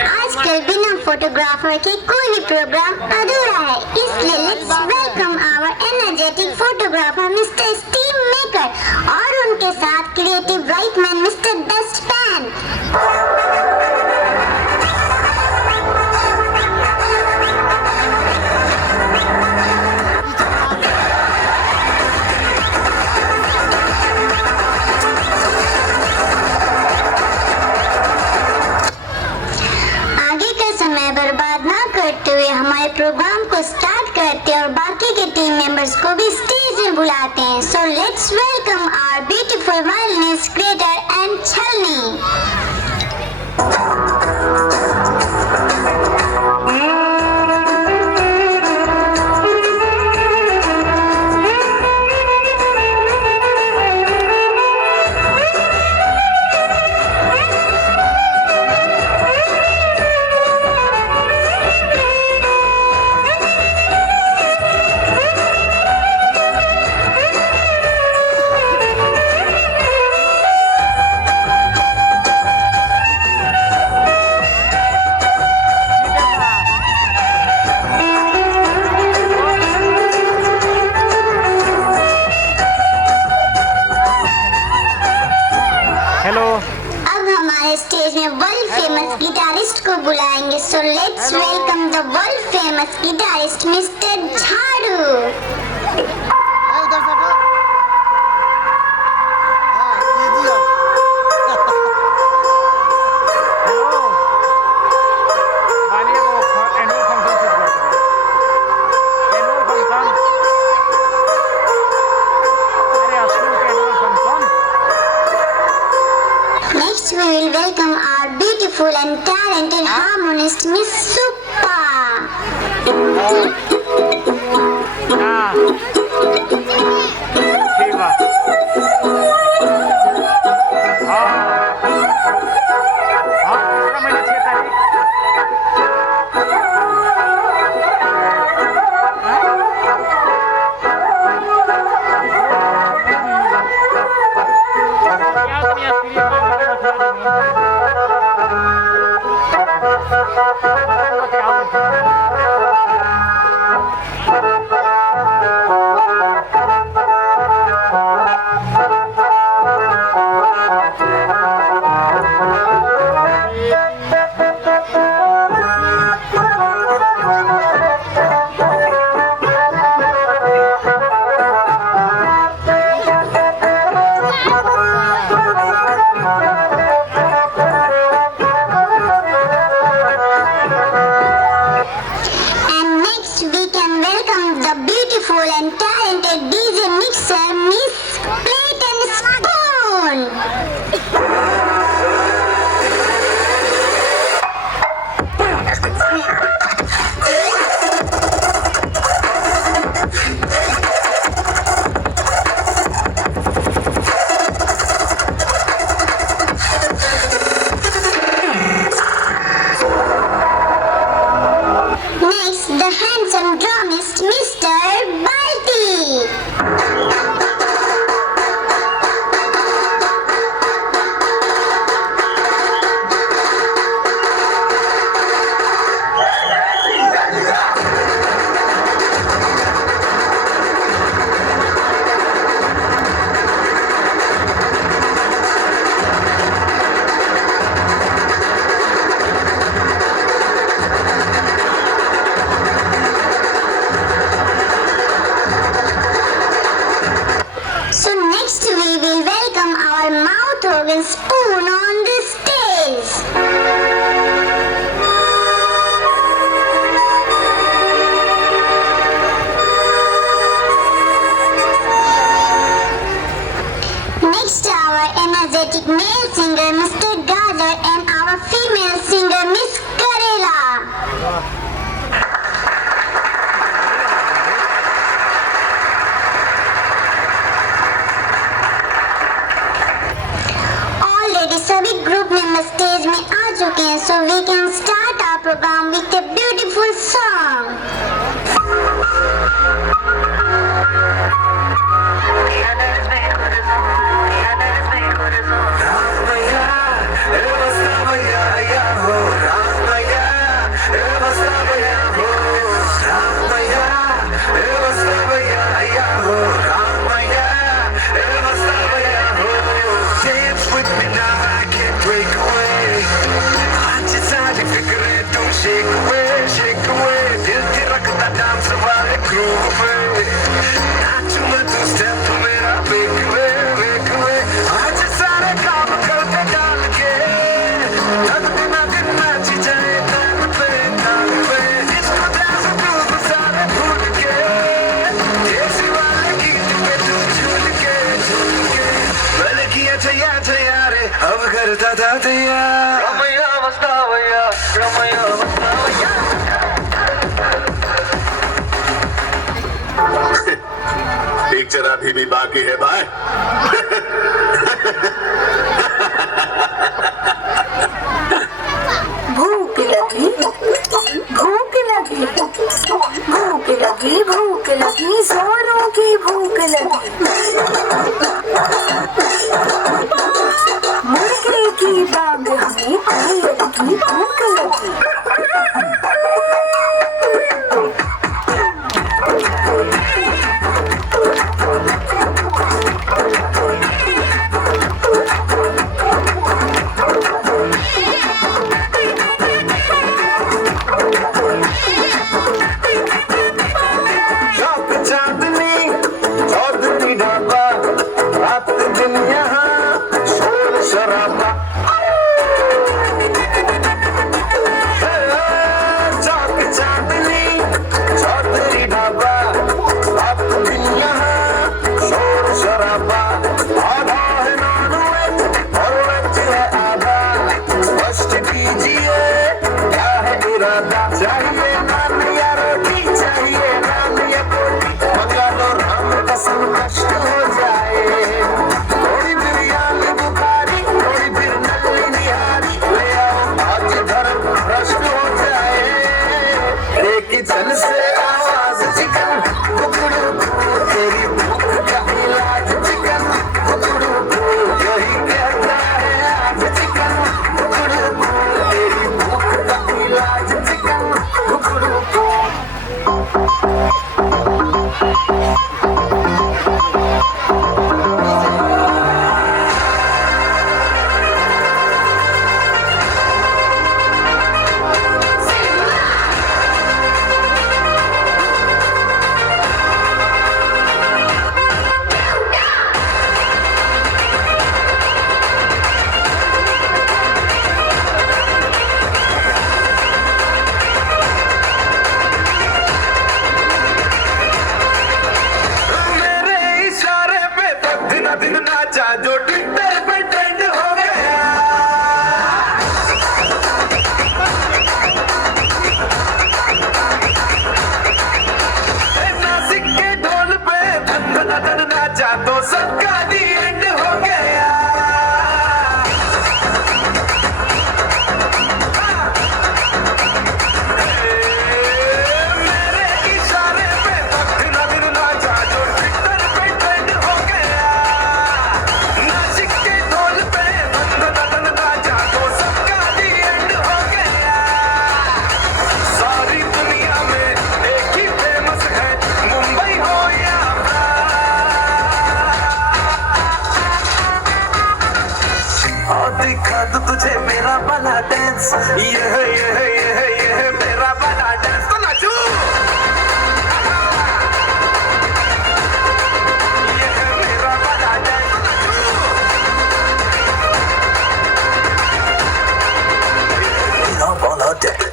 आजकल बिना फोटोग्राफर के कोई भी प्रोग्राम अधूरा है, इसलिए let's welcome our energetic photographer mister Steve Maker और उनके साथ creative right man mister Dustpan. बर्बाद ना करते हुए हमारे प्रोग्राम को स्टार्ट करते हैं और बाकी के टीम मेंबर्स को भी स्टेज में बुलाते हैं। So let's welcome our beautiful violinist creator and छलनी। स्टेज में वर्ल्ड फेमस गिटारिस्ट को बुलाएंगे। So let's welcome the world famous guitarist mister झाड़ू। Next we will welcome our beautiful and talented harmonist Miss Suppa. And talented DJ mixer Miss Plate and Spoon. Next, the handsome drummist Mr. Balti. Spoon on the stage. Next, our energetic male singer Mr. Gajar and our female singer Miss Karela. सभी group member stage में आ चुके हैं, so we can start our program with a beautiful song. Rama ya, shake away, दिल थिरकता डांस वाले ग्रूव पे नाचूं मैं तू स्टेप मेरा वेक वे आज सारे काम करते डाल के तब दिन नाची जाए तान पे इसको डांस ग्रूव सारे भूल के देसी वाले गीत पे तू झूल के मैंने किया जया रे अब करता था तैयार रमैया मस्तावैया पिक्चर अभी भी बाकी है भाई भूख लगी जोरों की भूख लगी मुर्गे की बांग हमें कोयल की भूख लगी जो ट्विटर पे ट्रेंड हो गया नासिक के ढोल पे धन नाचा तो सबका दी एंड हो गया मेरे इशारे पे दिन नाचा जो ट्विटर पे ट्रेंड हो गया नासिक के ढोल पे धन नाचा तो सबका दी एंड हो गया सारी दुनिया में एक ही फेमस है मुंबई हो या और दिखा दो तुझे मेरा वाला डांस ये है मेरा वाला डांस तो नाचो ये है मेरा वाला डांस तो नाचो Tá bom, não, Jack.